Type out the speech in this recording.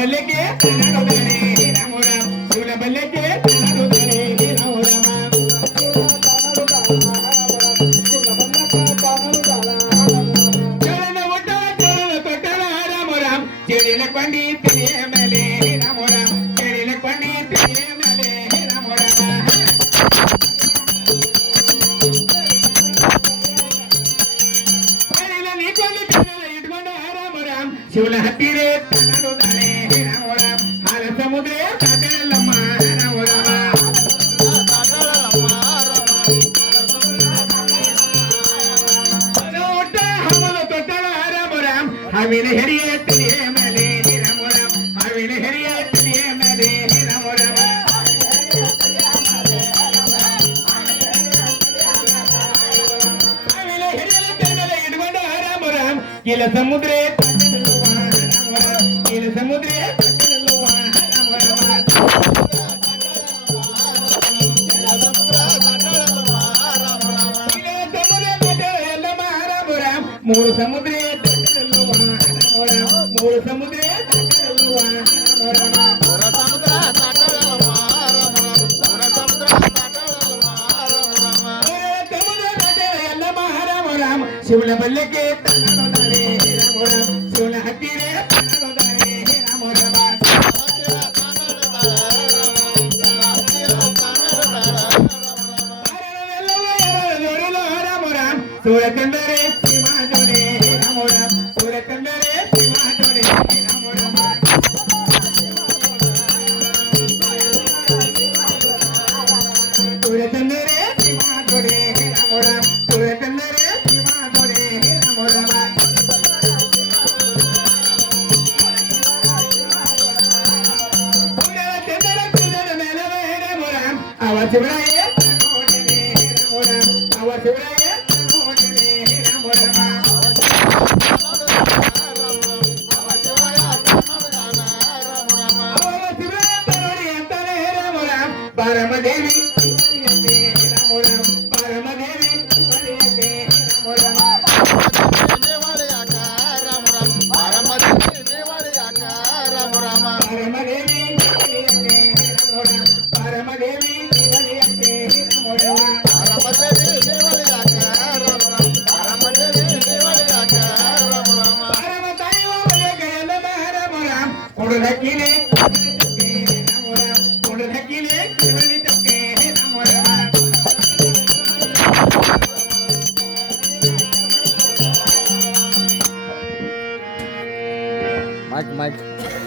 ಬಲ್ಲೆಗೆ ತನ್ನಡುತ್ತಾನೆ ರಾಮ ರಾಮ ಶಿವನ ಬಲ್ಲೆಗೆ ತನ್ನಡುತ್ತಾನೆ ರಾಮ ರಾಮ ಚರಣ ಊಟ ಚರಣ ತೊಟ್ಟಲ ರಾಮ ರಾಮ ಚೆಳಿನ ಕೊಂಡಿ ತಿಳಿಯ ಮೇಲೆ ರಾಮ ರಾಮ ಚೆಳಿನ ಕೊಂಡಿ ತಿಳಿಯ ಮೇಲೆ ರಾಮ ರಾಮ ಇಟ್ಕೊಂಡು ರಾಮ ರಾಮ ಶಿವನ ಹತ್ತಿರೇ ತನ್ನಡುತ್ತಾನೆ ರಾಮ ರಾಮ ಹಾಲ ಸಮುದ್ರ ಸಾಗರಲ್ಲಮ್ಮ ರಾಮ ರಾಮ ಊಟ ಹಮಲ ತೊಟ್ಟಳ ರಾಮ ರಾಮ ಹಾವಿನ ಹೆರಿಯ ತಿಳಿಯ ಮೇಲೆ ರಾಮ ರಾಮ ಹಾವಿನ ಹೆರಿಯ ತಿಳಿಯ ಮೇಲೆ ರಾಮ ರಾಮ ಹಾವಿನ ಹೆರಿಯ ಮೇಲೆ ಇಟ್ಕೊಂಡು ರಾಮ ರಾಮ ಕಿಲ ಸಮುದ್ರ ಕಿಲ ಸಮುದ್ರ ರಾಮ ರಾಮ ಮೂರು ಸಮುದ್ರ ಮೂರು ಸಮುದ್ರ ಎಲ್ಲ ಮಹಾರಾಮ ರಾಮ ಶಿವನ ಬಲ್ಲೆಗೆ ತನ್ನಡುತ್ತಾನೆ ರಾಮ ರಾಮ ಶಿವನ ಹತ್ತಿರ ತನ್ನಡುತ್ತಾನೆ ರಾಮ ರಾಮ ರಾಮ ರಾಮ ಸೂರ ಕಂದರೆ ಸೀಮಾ ಜೋಡೆ ರಾಮ ರಾಮ ಸೂರ ಕಂದರೆ ಸೀಮಾ ಜೋಡೆ ರಾಮ ರಾಮ ಸೂರ ಕಂದರೆ ಸೀಮಾ ಜೋಡೆ ರಾಮ ರಾಮ ಸೂರ ಕಂದರೆ ಸೀಮಾ ಜೋಡೆ ರಾಮ ರಾಮ ಸೂರ್ಯನ ಚಂದ್ರ ಕುಂದದ ಮೇಲೆ ರಾಮ ರಾಮ ಅವ ಶಿವರಾಯ ನೋಡನೆ ರಾಮ ರಾಮ ಅವ ಶಿವರಾಯ ನೋಡನೆ ರಾಮ ರಾಮ ಪರಮದೇವಿ ರಾಮ ರಾಮ ಪರಮದೇವಿ ರಾಮ ರಾಮ ಪರಮದೇವಿ ರಾಮ ರಾಮ ಪರಮದೇವಿ ರಾಮ ರಾಮ ಪರಮ ತಾಯಿಯ ಎಲ್ಲ ರಾಮ ರಾಮ ಕೊಡಲಕ್ಕಿನೇ ರಾಮ ರಾಮ ಕೊಡಲಕ್ಕಿನೇ ರಾಮ ರಾಮ Mike.